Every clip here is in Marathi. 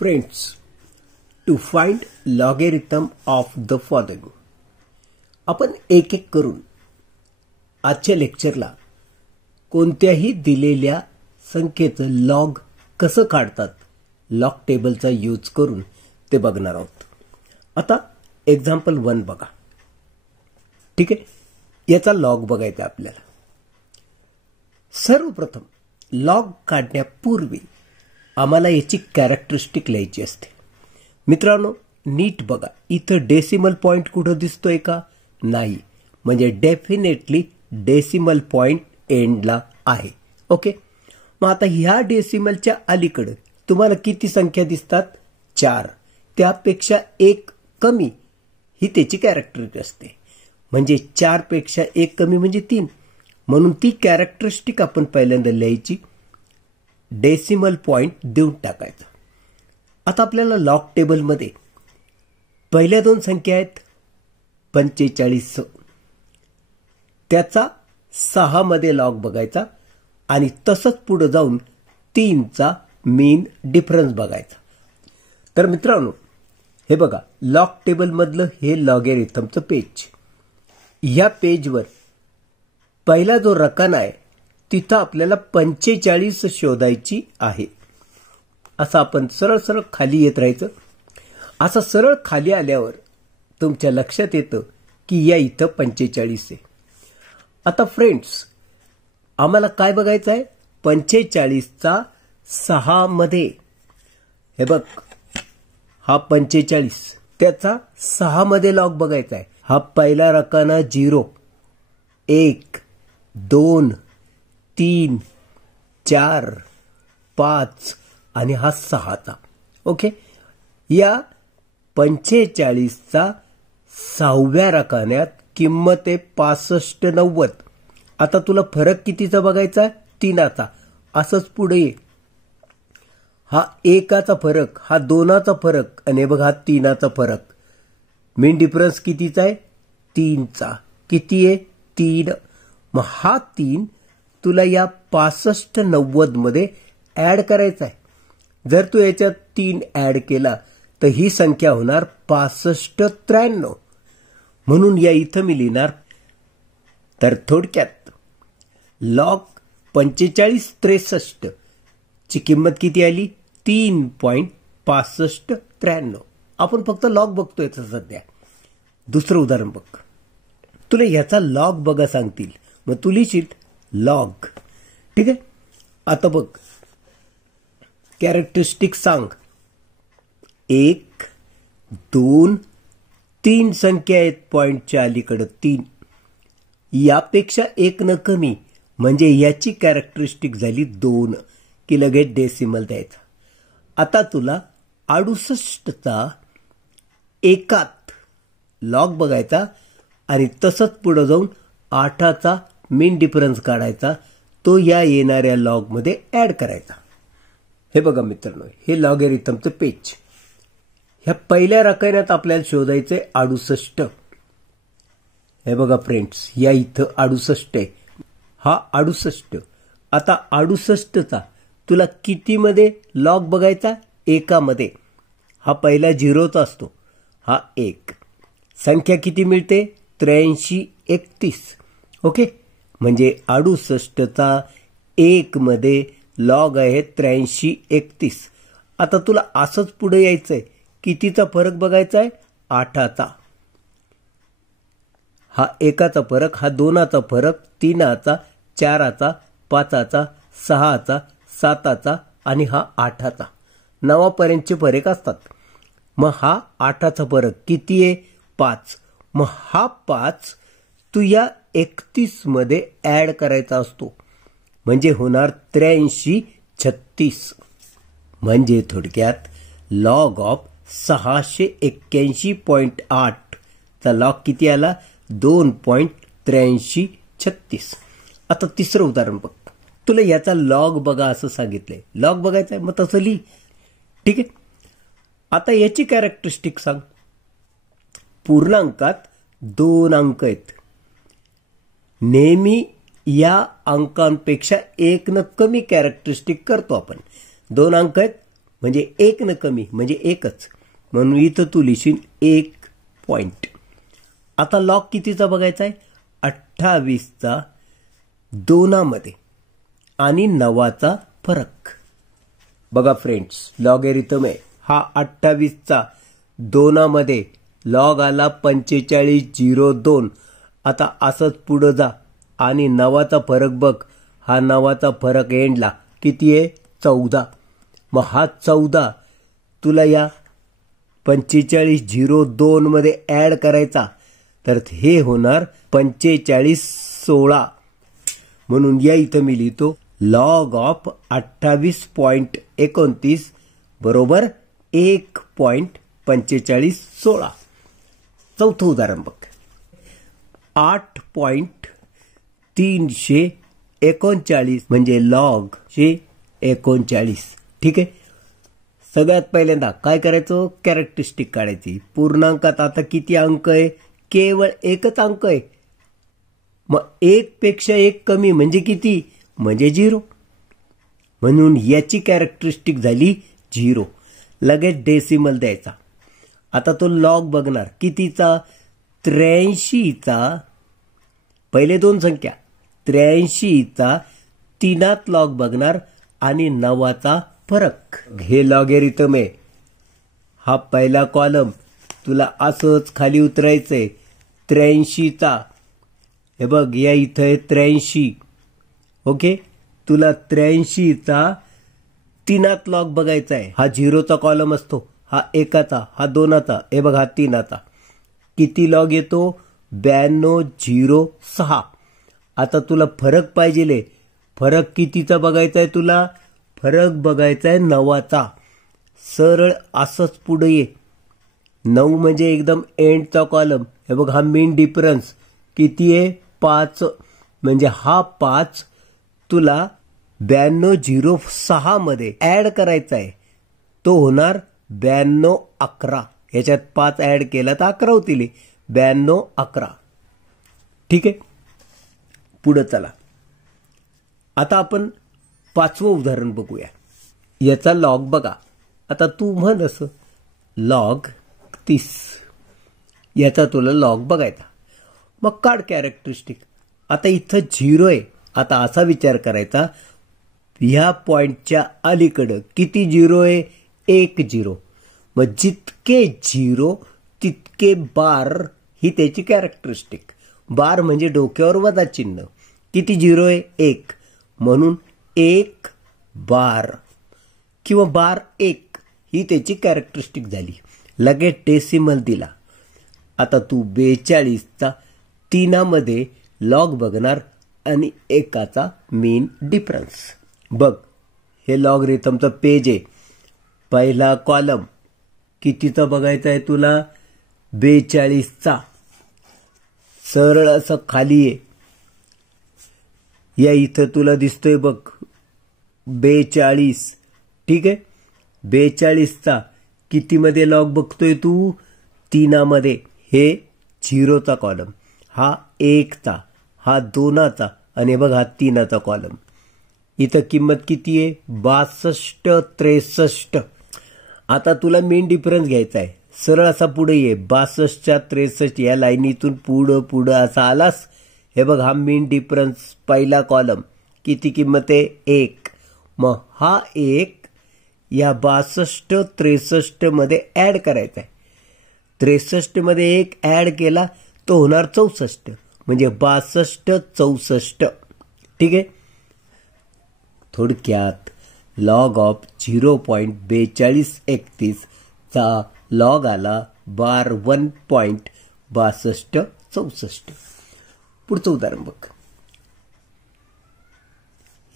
Friends, to find logarithm of the following. आपण एक एक करून आजच्या लेक्चरला कोणत्याही दिलेल्या संख्येचं लॉग कसं काढतात लॉग टेबलचा यूज करून ते बघणार आहोत. आता एक्झाम्पल 1 बघा. ठीक आहे, याचा लॉग बघायचा आपल्याला. सर्वप्रथम लॉग काढण्यापूर्वी आम्हाला याची कॅरेक्टरिस्टिक लिहायची असते. मित्रांनो नीट बघा, इथं डेसिमल पॉइंट कुठं दिसतोय का? नाही, म्हणजे डेफिनेटली डेसिमल पॉइंट एंडला आहे. ओके, मग आता ह्या डेसिमलच्या अलीकडे तुम्हाला किती संख्या दिसतात? 4. त्यापेक्षा एक कमी ही त्याची कॅरेक्टरिस्टिक असते. म्हणजे 4 पेक्षा एक कमी म्हणजे 3. म्हणून ती कॅरेक्टरिस्टिक आपण पहिल्यांदा लिहायची, डेसिमल पॉइंट देऊन टाकायचा. आता आपल्याला लॉग टेबलमध्ये पहिल्या 2 संख्या आहेत 45, त्याचा 6 मध्ये लॉग बघायचा आणि तसंच पुढे जाऊन 3चा मीन डिफरन्स बघायचा. तर मित्रांनो हे बघा, लॉग टेबलमधलं हे लॉगॅरिथमचं पेज. या पेजवर पहिला जो रकाना आहे तिथं आपल्याला 45 शोधायची आहे. असं आपण सरळ सरळ खाली येत राहायचं. असं सरळ खाली आल्यावर तुमच्या लक्षात येतं की या इथं 45 आहे. आता फ्रेंड्स आम्हाला काय बघायचं आहे? 45चा 6 मध्ये, हे बघ हा 45, त्याचा 6 मध्ये लॉग बघायचा आहे. हा पहिला रकाना 0, 1, 2, 3, 4, 5 आणि हा 6चा. ओके, या 45चा 6व्या रकान्यात किंमत आहे 65, 90. आता तुला फरक कितीचा बघायचा? 3चा. असंच पुढे ये. हा 1चा फरक, हा 2चा फरक आणि बघ हा 3चा फरक. मीन डिफरन्स कितीचा आहे? 3चा. किती आहे? 3. मग हा 3 तुला या 65, 90 मध्ये ऍड करायचा आहे. जर तू याच्यात 3 ऍड केला तर ही संख्या होणार 65, 93. म्हणून या इथं मी लिहिणार. तर थोडक्यात लॉग 45, 63 ची किंमत किती आली? 3.6593. आपण फक्त लॉग बघतोय सध्या. दुसरं उदाहरण बघ. तुला याचा लॉग बघा सांगतील, मग तू लिहिशील लॉग. ठीक आहे, आता बघ कॅरेक्टरिस्टिक सांग. 1, 2, 3 संख्या आहेत पॉइंटच्या अलीकडे 3. यापेक्षा 1 न कमी म्हणजे याची कॅरेक्टरिस्टिक झाली 2 की लगेच डेसिमल द्यायचा. आता तुला 68चा 1त लॉग बघायचा आणि तसंच पुढे जाऊन 8चा मीन डिफरन्स काढायचा. तो या येणाऱ्या लॉग मध्ये ऍड करायचा. हे बघा मित्रांनो, हे लॉगॅरिथमचं पेज. ह्या पहिल्या रकान्यात आपल्याला शोधायचंय 68. हे बघा फ्रेंड्स, या इथं 68 आहे. हा 68. आता 68चा तुला किती मध्ये लॉग बघायचा? 1मध्ये. हा पहिला 0चा असतो, हा 1. संख्या किती मिळते? 83, 31. ओके, म्हणजे 68चा 1 मध्ये लॉग आहे 83, 31. आता तुला असंच पुढे यायचंय. कितीचा फरक बघायचा आहे? 8चा. हा 1चा फरक, हा 2चा फरक, 3चा, 4चा, 5चा, 6चा, 7चा आणि हा 8चा. 9 पर्यंतचे फरक असतात. मग हा 8चा फरक किती आहे? 5. मग हा 5 तू या 31 मध्ये ऍड करायचा असतो. म्हणजे होणार 83, 36. म्हणजे थोडक्यात लॉग ऑफ 681.8 चा लॉग किती आला? 2.8336. आता तिसरं उदाहरण बघ. तुला याचा लॉग बघा असं सांगितलंय. लॉग बघायचा आहे, मग तसं लिही. ठीक आहे, आता याची कॅरेक्टरिस्टिक सांग. पूर्णांकात 2 अंक आहेत. नेहमी या अंकांपेक्षा 1 न कमी कॅरेक्टरिस्टिक करतो आपण. 2 अंक आहेत, म्हणजे 1 न कमी म्हणजे 1च, म्हणून इथं तू लिहिशील 1 पॉइंट. आता लॉग कितीचा बघायचा आहे? 28चा 2मध्ये आणि 9चा फरक. बघा फ्रेंड्स, लॉगॅरिथम आहे हा 28चा 2मध्ये लॉग आला 4502. आता असंच पुढं जा आणि 9चा फरक बघ. हा 9चा फरक एंडला किती आहे? 14. मग हा 14 तुला या 4502 मध्ये ऍड करायचा, तर हे होणार 4516. म्हणून या इथं मी लिहितो लॉग ऑफ 28.29 बरोबर 1.4516. चौथं उदाहरण बघ. 8.339 म्हणजे लॉग 39. ठीक आहे. सगळ्यात पहिल्यांदा काय करायचं? कॅरेक्टरिस्टिक काढायची. पूर्णांकात आता किती अंक आहे? केवळ एकच अंक आहे. मग 1 पेक्षा 1 कमी म्हणजे किती? म्हणजे 0. म्हणून याची कॅरेक्टरिस्टिक झाली 0. लगेच डेसिमल द्यायचा. आता तो लॉग बघणार कितीचा? 83चा. पहिले 2 संख्या 83चा 3त लॉग बघणार आणि 9चा फरक. हे लॉगॅरिथम आहे. हा पहिला कॉलम तुला असंच खाली उतरायचंय. 83चा हे बघ, या इथं आहे 83. ओके. तुला 83चा 3त लॉग बघायचा आहे. हा 0चा कॉलम असतो, हा 1चा, हा 2चा, हे बघ हा 3चा. किती लॉग येतो? 9206. आता तुला फरक पाहिजे. फरक कितीचा बघायचा आहे तुला? फरक बघायचा आहे 9चा. सरळ असंच पुढे ये. 9 म्हणजे एकदम एंडचा कॉलम. हे बघ हा मीन डिफरन्स किती आहे? 5. म्हणजे हा 5 तुला 9206 मध्ये ऍड करायचा आहे. तो होणार 9211. याच्यात 5 ऍड केला तर 11 होतील. 9211. ठीक आहे. पुढे चला. आता आपण 5वं उदाहरण बघूया. याचा लॉग बघा. आता तू म्हण असं लॉग 30. याचा तुला लॉग बघायचा. मग काढ कॅरेक्टरिस्टिक. आता इथं 0 आहे. आता असा विचार करायचा, ह्या पॉइंटच्या अलीकडं किती 0 आहे? 1 0. मग जितके 0 तितके बार ही त्याची कॅरेक्टरिस्टिक. बार म्हणजे डोक्यावर वजा चिन्ह. किती 0 आहे? 1. म्हणून 1 बार किंवा बार 1 ही त्याची कॅरेक्टरिस्टिक झाली. लगेच डेसिमल दिला. आता तू 42चा 3मध्ये लॉग बघणार आणि 1चा मीन डिफरन्स. बघ, हे लॉगरिथमचं पेज आहे. पहिला कॉलम कितीचा बघायचा आहे तुला? 42चा. सरळ असं खाली आहे. या इथं तुला दिसतोय बघ 42. ठीक आहे. 42चा कितीमध्ये लॉग बघतोय तू? 3मध्ये. हे 0चा कॉलम, हा 1चा, हा 2चा आणि बघ हा 3चा कॉलम. इथं किंमत किती आहे? 62 63. आता तुला मेन डिफरन्स घ्यायचा आहे. सरळ असा पुढे ये. 62च्या 63 या लाईनीतून पुढं पुढं असा आलास. हे बघ हा मेन डिफरन्स पहिला कॉलम. किती किंमत आहे? 1. मग हा 1 या 62 63 मध्ये ऍड करायचा आहे. 63 मध्ये 1 ऍड केला तो होणार 64. म्हणजे 62 64. ठीक आहे. थोडक्यात लॉग ऑफ 0.4231 चा लॉग आला बार 1.6264. पुढचं उदाहरण बघ.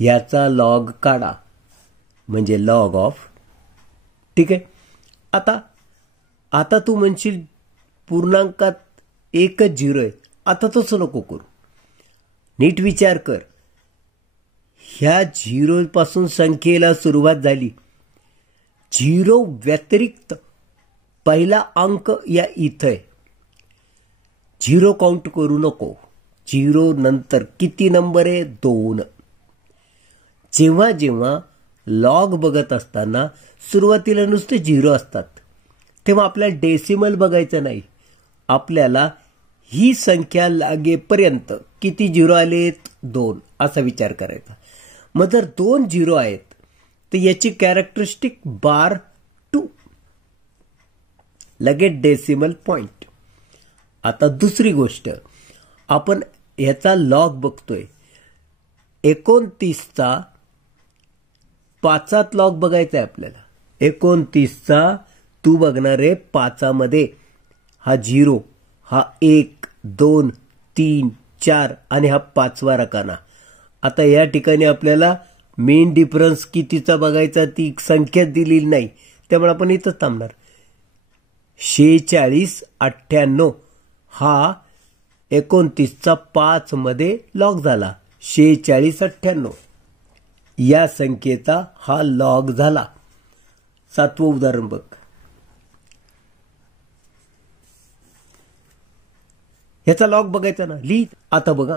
याचा लॉग काढा म्हणजे लॉग ऑफ. ठीक आहे. आता तू म्हणशील पूर्णांकात एकच 0 आहे. आता तसं नको करू. नीट विचार कर. ह्या 0 पासून संख्येला सुरुवात झाली. 0 व्यतिरिक्त पहिला अंक या इथं आहे. 0 काउंट करू नको. 0 नंतर किती नंबर आहे? 2. जेव्हा जेव्हा लॉग बघत असताना सुरुवातीला नुसते 0 असतात, तेव्हा आपल्याला डेसिमल बघायचं नाही. आपल्याला ही संख्या लागेपर्यंत किती 0 आलेत? 2 असा विचार करायचा. मग जर 2 0 आहेत तर याची कॅरेक्टरिस्टिक बार 2, लगेच डेसिमल पॉइंट. आता दुसरी गोष्ट, आपण ह्याचा लॉग बघतोय. 29चा 5 लॉग बघायचा आहे आपल्याला. 29चा तू बघणार आहे 5मध्ये हा 0, हा 1, 2, 3, 4 आणि हा 5वा रकाना. आता या ठिकाणी आपल्याला मेन डिफरन्स कितीचा बघायचा, ती संख्या दिलेली नाही, त्यामुळे आपण इथंच थांबणार. 46, 98 हा 29चा 5मध्ये लॉग झाला. 46, 98 या संख्येचा हा लॉग झाला. 7वं उदाहरण बघ. ह्याचा लॉग बघायचा ना, लिही. आता बघा,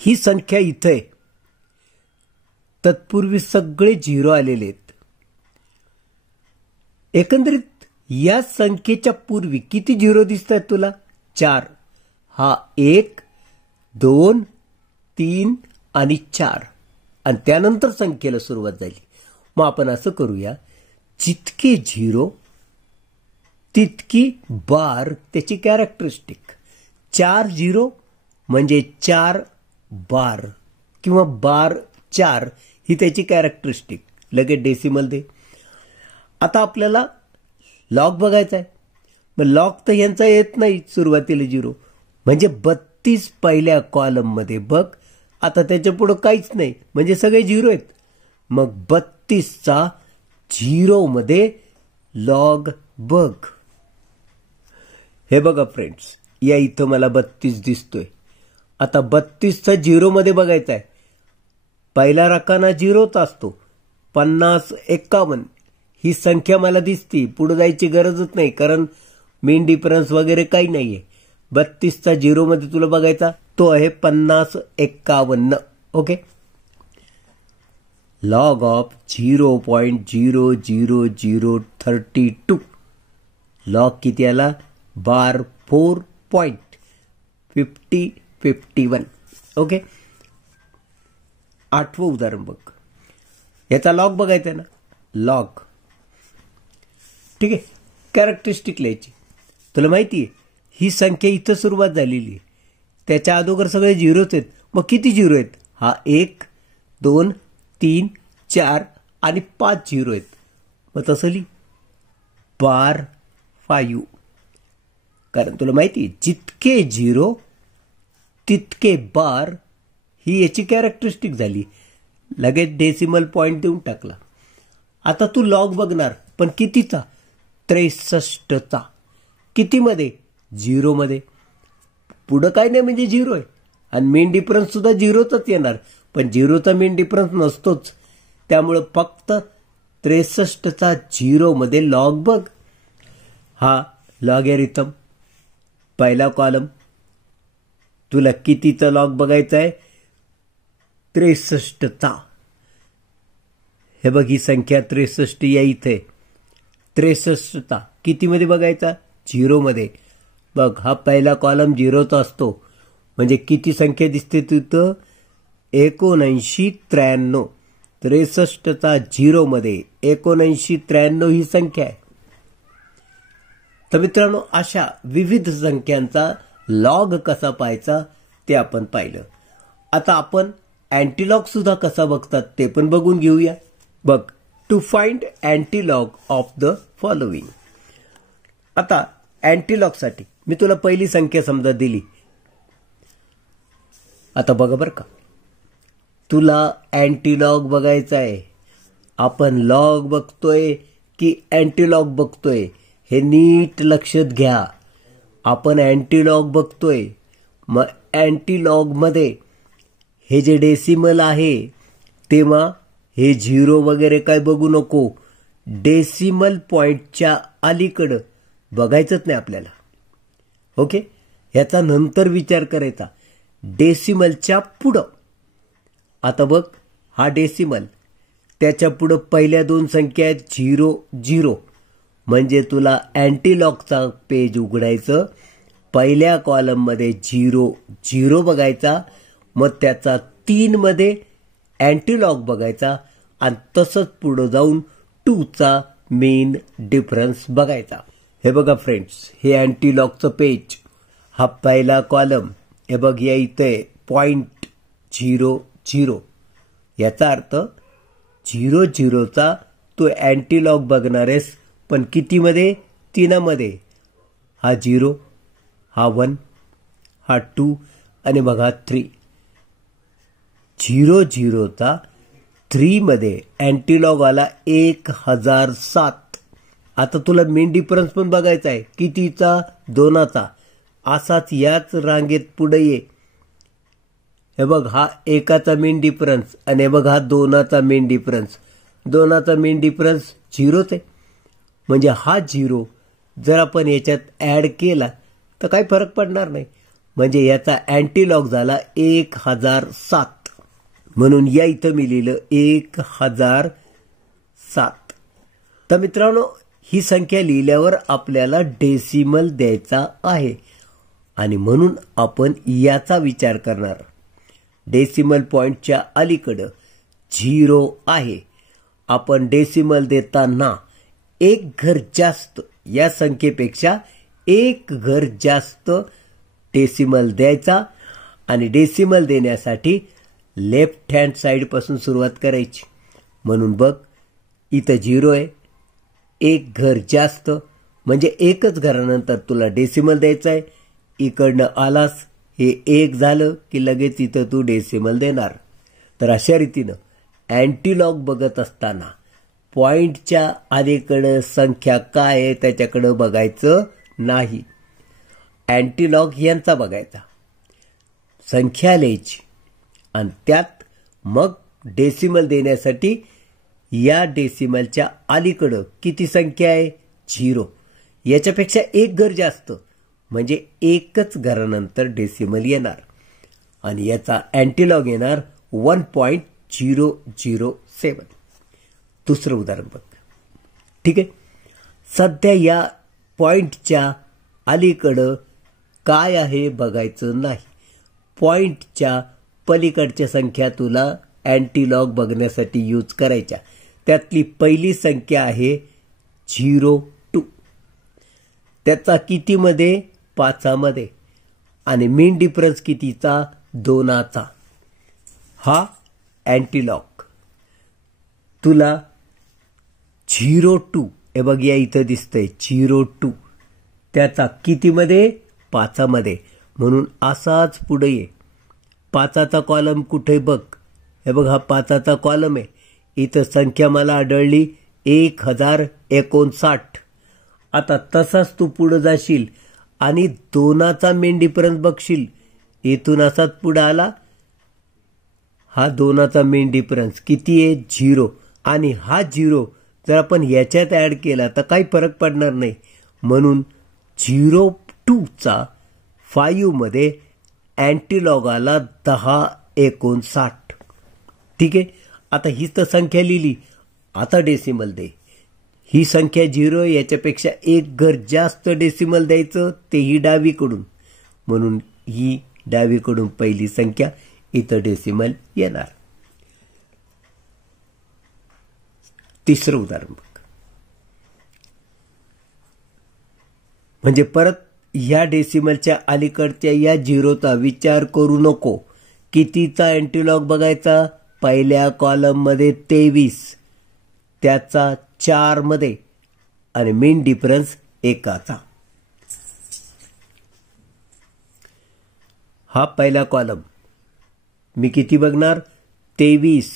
ही संख्या इथं आहे, तत्पूर्वी सगळे 0 आलेले आहेत. एकंदरीत या संख्येच्या पूर्वी किती 0 दिसत आहेत तुला? 4. हा 1, 2, 3 आणि 4 आणि त्यानंतर संख्येला सुरुवात झाली. मग आपण असं करूया, जितके 0 तितकी बार त्याची कॅरेक्टरिस्टिक. 4 0 म्हणजे 4 बार किंवा बार 4 ही त्याची कॅरेक्टरिस्टिक. लगेच डेसिमल दे. आता आपल्याला लॉग बघायचा आहे. मग लॉग तर यांचा येत नाही सुरुवातीला 0, म्हणजे 32 पहिल्या कॉलममध्ये बघ. आता त्याच्या पुढं काहीच नाही, म्हणजे सगळे 0 आहेत. मग 32चा 0 मध्ये लॉग बघ. हे बघा फ्रेंड्स, या इथं मला 32 दिसतोय. आता 32चा 0 मध्ये बघायचा आहे. पहिला रकाना 0च असतो. 50, 51 ही संख्या मला दिसती. पुढे जायची गरजच नाही, कारण मेन डिफरन्स वगैरे काही नाहीये. 32चा 0 मध्ये तुला बघायचा तो आहे 50, 51. ओके. Log of 0.00032. लॉग किती आला? बार 4.5051. ओके. 8वं उदाहरण बघ. याचा लॉग बघायचा ना, लॉग. ठीक आहे. कॅरेक्टरिस्टिक लिहायची. तुला माहिती आहे ही संख्या इथं सुरुवात झालेली आहे, त्याच्या अगोदर सगळे 0च आहेत. मग किती 0 आहेत? हा 1, 2, 3, 4 आणि 5 0 आहेत. मग तसं लिही बार 5. कारण तुला माहिती आहे जितके 0 तितके बार ही याची कॅरेक्टरिस्टिक झाली. लगेच डेसिमल पॉइंट देऊन टाकला. आता तू लॉग बघणार, पण कितीचा? 63चा. कितीमध्ये? 0 मध्ये. पुढं काय नाही म्हणजे 0 आहे आणि मेन डिफरन्स सुद्धा 0चाच येणार, पण 0चा मेन डिफरन्स नसतोच. त्यामुळं फक्त 63चा 0 मध्ये लॉग बघ. हा लॉगॅरिथम पहिला कॉलम. तुला कितीचा लॉग बघायचा आहे? 63चा. हे बघ, ही संख्या 63 या इथे. 63चा कितीमध्ये बघायचा? 0 मध्ये. बघ, हा पहिला कॉलम 0चा असतो, म्हणजे किती संख्या दिसते तिथं? 79, 93. 63चा 0 मध्ये 79, ही संख्या आहे. तर मित्रांनो, अशा विविध संख्यांचा लॉग कसा पाहायचा ते आपण पाहिलं. आता आपण अँटीलॉग सुद्धा कसा बघतात ते पण बघून घेऊया. बघ, to find antilog of the following. आता अँटीलॉगसाठी मी तुला पहिली संख्या समजा दिली. आता बघा बरं का, तुला अँटीलॉग बघायचा आहे. आपण लॉग बघतोय की अँटीलॉग बघतोय हे नीट लक्षात घ्या. आपण अँटीलॉग बघतोय. मग अँटीलॉग मध्ये हे जे डेसिमल आहे तेव्हा हे 0 वगैरे काय बघू नको. डेसिमल पॉइंटच्या अलीकडं बघायचंच नाही आपल्याला. ओके. याचा नंतर विचार करायचा. डेसिमलच्या पुढं. आता बघ, हा डेसिमल त्याच्या पुढं पहिल्या दोन संख्या आहेत 0 0, म्हणजे तुला अँटीलॉगचा पेज उघडायचं, पहिल्या कॉलममध्ये 0 0 बघायचा, मग त्याचा 3 मध्ये अँटीलॉग बघायचा आणि तसंच पुढं जाऊन 2चा मेन डिफरन्स बघायचा. हे बघा फ्रेंड्स, हे अँटीलॉगचं पेज, हा पहिला कॉलम, हे बघ या इथे .00, याचा अर्थ 00चा तो अँटीलॉग बघणार आहेस, पण कितीमध्ये? 3 मध्ये. हा 0, हा 1, हा 2 आणि बघा 3. 00चा 3 मध्ये अँटीलॉग आला 1007. आता तुला मेन डिफरन्स पण बघायचा आहे, कितीचा? 2चा. असाच याच रांगेत पुढे ये. हे बघ, हा 1चा मेन डिफरन्स आणि हे बघ हा 2चा मेन डिफरन्स. 2चा मेन डिफरन्स 0च आहे, म्हणजे हा 0 जर आपण याच्यात ॲड केला तर काही फरक पडणार नाही, म्हणजे याचा अँटीलॉग झाला 1007. म्हणून या इथं मी लिहिलं 1007. तर मित्रांनो, ही संख्या लिहिल्यावर आपल्याला डेसिमल द्यायचा आहे आणि म्हणून आपण याचा विचार करणार. डेसिमल पॉइंटच्या अलीकडं 0 आहे. आपण डेसिमल देताना एक घर जास्त, या संख्येपेक्षा एक घर जास्त डेसिमल द्यायचा आणि डेसिमल देण्यासाठी लेफ्ट हँड साईडपासून सुरुवात करायची. म्हणून बघ, इथं 0 आहे, एक घर जास्त म्हणजे एकच घरानंतर तुला डेसिमल द्यायचं आहे. इकडनं आलास, हे 1 झालं की लगेच इथं तू डेसिमल देणार. तर अशा रीतीनं अँटीलॉग बघत असताना पॉइंटच्या अलीकडं संख्या काय आहे त्याच्याकडं बघायचं नाही, अँटीलॉग यांचा बघायचा, संख्या लिहायची आणि त्यात मग डेसिमल देण्यासाठी या डेसिमलच्या अलीकडं किती संख्या आहे? 0. याच्यापेक्षा एक घर जास्त म्हणजे एकच घरानंतर डेसिमल येणार आणि याचा अँटीलॉग येणार 1.007. दुसरं उदाहरण बघ. ठीक आहे, सध्या या पॉइंटच्या अलीकडं काय आहे बघायचं नाही. पॉइंटच्या पलीकडच्या संख्या तुला अँटीलॉग बघण्यासाठी यूज करायच्या. त्यातली पहिली संख्या आहे 02. त्याचा कितीमध्ये? 5 मध्ये. आणि मेन डिफरन्स कितीचा? 2चा. हा अँटीलॉग तुला 02, हे बघ या इथं दिसतंय 02, त्याचा कितीमध्ये? 5 मध्ये. म्हणून असाच पुढे ये. 5चा कॉलम कुठे बघ, हे बघ हा 5चा कॉलम आहे. इथं संख्या मला आढळली 1059. आता तसाच तू पुढे जाशील आणि 2चा मेन डिफरन्स बघशील. इथून असाच पुढे आला, हा 2चा मेन डिफरन्स किती आहे? 0. आणि हा 0 जर आपण याच्यात ॲड केला तर काही फरक पडणार नाही. म्हणून 02चा 5 मध्ये अँटीलॉग आला 1059. ठीक आहे, आता हीच तर संख्या लिहिली. आता डेसिमल दे. ही संख्या 0, याच्यापेक्षा एक घर जास्त डेसिमल द्यायचं, तेही डावीकडून. म्हणून ही डावीकडून पहिली संख्या, इथं डेसिमल येणार. तिसरं उदाहरण बघ. म्हणजे परत ह्या डेसिमलच्या अलीकडच्या या 0चा विचार करू नको. कितीचा अँटीलॉग बघायचा? पहिल्या कॉलममध्ये 23, त्याचा 4 मध्ये आणि मेन डिफरन्स 1चा. हा पहिला कॉलम, मी किती बघणार? 23.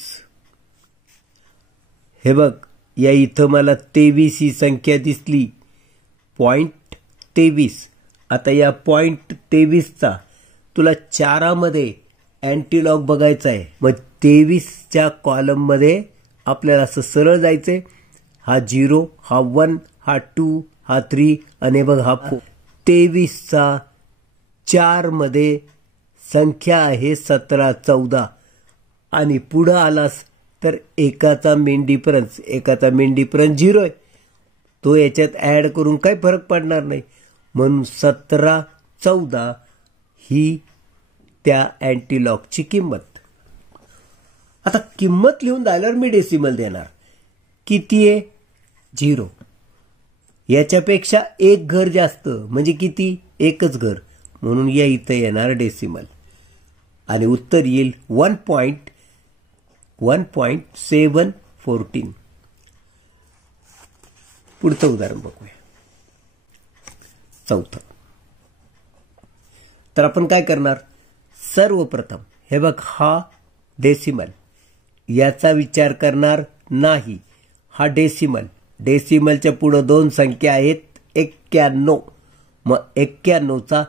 हे बघ, या इथं मला 23 ही संख्या दिसली, .23. आता या .23चा तुला 4 मध्ये अँटीलॉग बघायचा आहे. मग 23च्या कॉलममध्ये आपल्याला असं सरळ जायचंय. हा 0, हा 1, हा 2, हा 3 आणि बघ हा 4. 23चा 4 मध्ये संख्या आहे 17 14 आणि पुढं आलास तर एकाचा मेन डिफरन्स 0 आहे. तो याच्यात ऍड करून काही फरक पडणार नाही. म्हणून 17, 14 ही त्या अँटीलॉगची किंमत. आता किंमत लिहून झाल्यावर मी डेसिमल देणार. किती आहे? 0. याच्यापेक्षा एक घर जास्त म्हणजे किती? एकच घर. म्हणून या इथं येणार डेसिमल आणि उत्तर येईल 1.714. पुढचं उदाहरण बघूया. चौथं. तर आपण काय करणार? सर्वप्रथम हे बघ, हा डेसिमल, याचा विचार करणार नाही. हा डेसिमल, डेसिमलच्या पुढे 2 संख्या आहेत 91. मग 91चा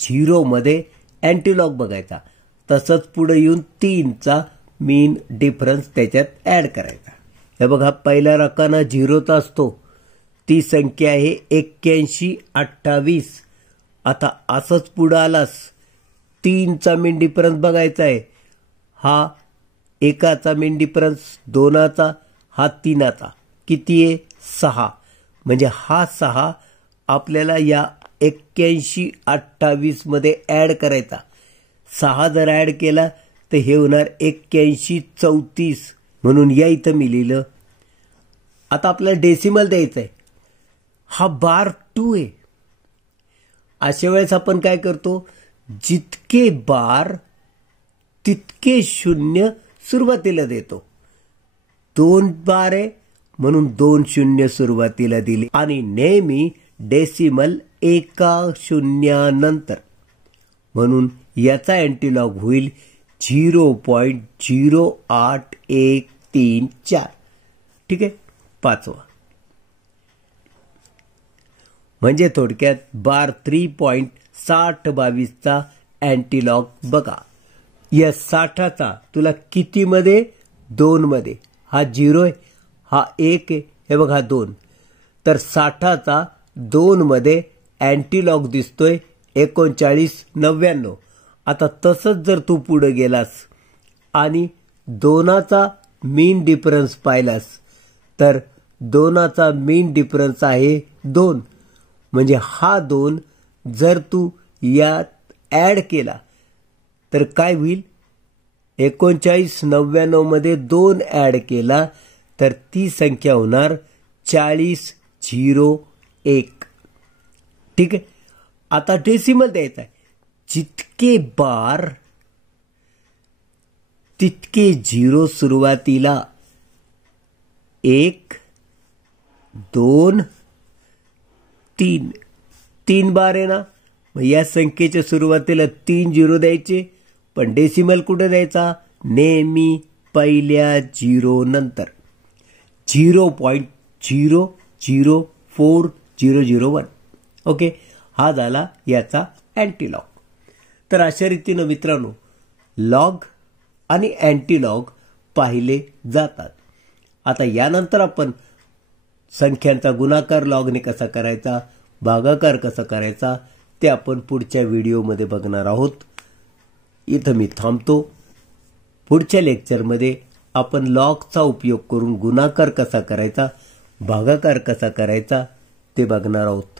0 मध्ये अँटीलॉग बघायचा. तसंच पुढे येऊन 3चा मीन डिफरन्स त्याच्यात ऍड करायचा. हे बघा, पहिला रकाना 0चा असतो. ती संख्या आहे 81, 28. आता असंच पुढे आलास, 3चा मीन डिफरन्स बघायचा आहे. हा एकाचा मीन डिफरन्स, 2चा, हा 3चा. किती आहे? 6. म्हणजे हा 6 आपल्याला या 81, 28 मध्ये ऍड करायचा. 6 जर ऍड केला तर हे होणार 81, 34. म्हणून या इथं मी लिहिलं. आता आपल्याला डेसिमल द्यायचं आहे. हा बार 2 आहे. अशा वेळेस आपण काय करतो? जितके बार तितके शून्य सुरुवातीला देतो. 2 बार आहे म्हणून 2 शून्य सुरुवातीला दिली आणि नेहमी डेसिमल एका शून्यानंतर. म्हणून याचा अँटीलॉग होईल 0.08134. ठीक आहे. 5वा म्हणजे थोडक्यात बार 3.6022चा अँटीलॉग बघा. या 60चा तुला किती मध्ये? 2 मध्ये. हा 0 आहे, हा 1 आहे, हे बघा 2. तर 60चा 2 मध्ये अँटीलॉग दिसतोय 39.99. आता तसंच जर तू पुढे गेलास आणि 2चा मीन डिफरन्स पाहिलास तर 2चा मीन डिफरन्स आहे 2. म्हणजे हा 2 जर तू यात ऍड केला तर काय होईल? 39.99 मध्ये 2 ऍड केला तर ती संख्या होणार 40.01. ठीक आहे. आता डेसिमल द्यायचा आहे. जितके बार तितके 0 सुरुवातीला. 1, 2, 3. 3 बार आहे ना. मग या संख्येच्या सुरुवातीला 3 0 द्यायचे. पण डेसिमल कुठे द्यायचा? नेहमी पहिल्या 0 नंतर. 0.004001. ओके. हा झाला याचा अँटीलॉग. तर अशा रीतीनं मित्रांनो लॉग आणि अँटीलॉग पाहिले जातात. आता यानंतर आपण संख्यांचा गुणाकार लॉगने कसा करायचा, भागाकार कसा करायचा ते आपण पुढच्या व्हिडिओमध्ये बघणार आहोत. इथं मी थांबतो. पुढच्या लेक्चरमध्ये आपण लॉगचा उपयोग करून गुणाकार कसा करायचा, भागाकार कसा करायचा ते बघणार आहोत.